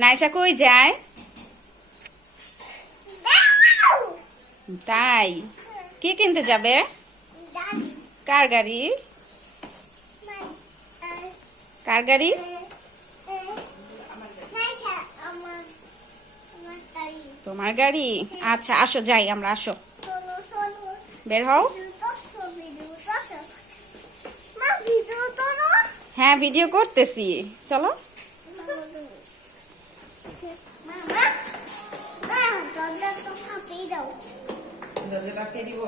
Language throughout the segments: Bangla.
নাইসা কই যায়? তাই কি কিনতে যাবে? কার গাড়ি? কার গাড়ি? তোমার গাড়ি। আচ্ছা আসো যাই আমরা, আসো বের হও। হ্যাঁ ভিডিও করতেছি, চলো। দরজা আটকে দিব,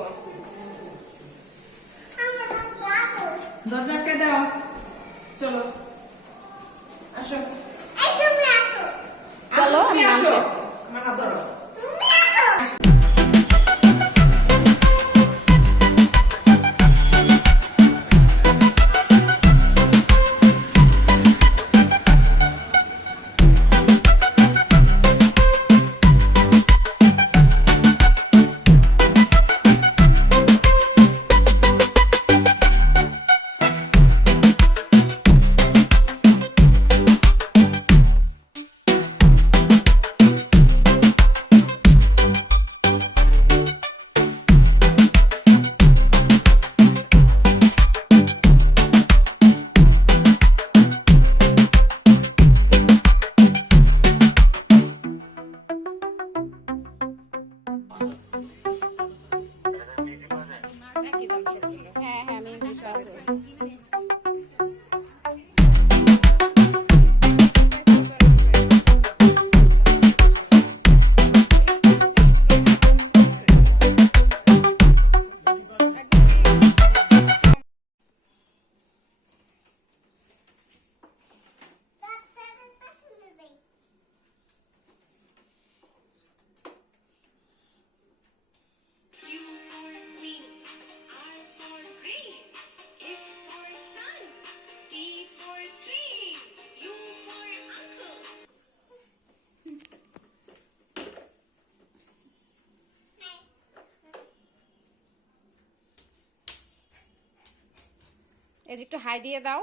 দরজা আটকে দাও, চলো আসো। চলো আমি নামতেছি। আমার হাত ধরো। হ্যাঁ হ্যাঁ মিউজিক আছে। এই যে একটু হাই দিয়ে দাও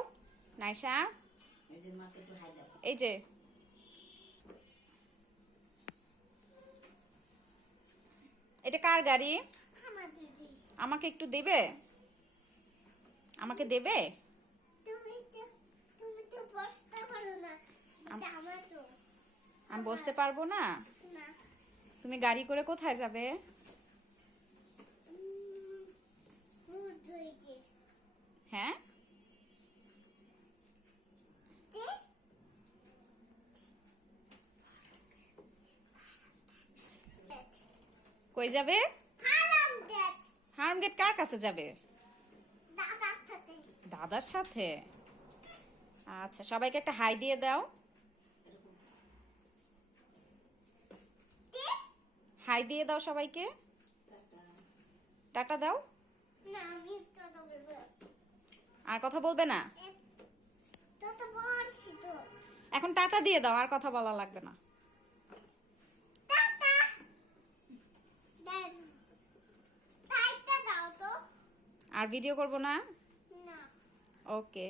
নাইসা, এই যে এটা কার গাড়ি? আমাকে একটু দেবে? আমাকে দেবে? আমি বসতে পারবো না। তুমি গাড়ি করে কোথায় যাবে? হ্যাঁ কই যাবে? হার্মগেট কার কাছে যাবে? দাদার সাথে। আচ্ছা সবাইকে একটা হাই দিয়ে দাও, হাই দিয়ে দাও সবাইকে, টাটা দাও। আর কথা বলবে না? এখন টাটা দিয়ে দাও, আর কথা বলা লাগবে না। আর ভিডিও করব না? ওকে।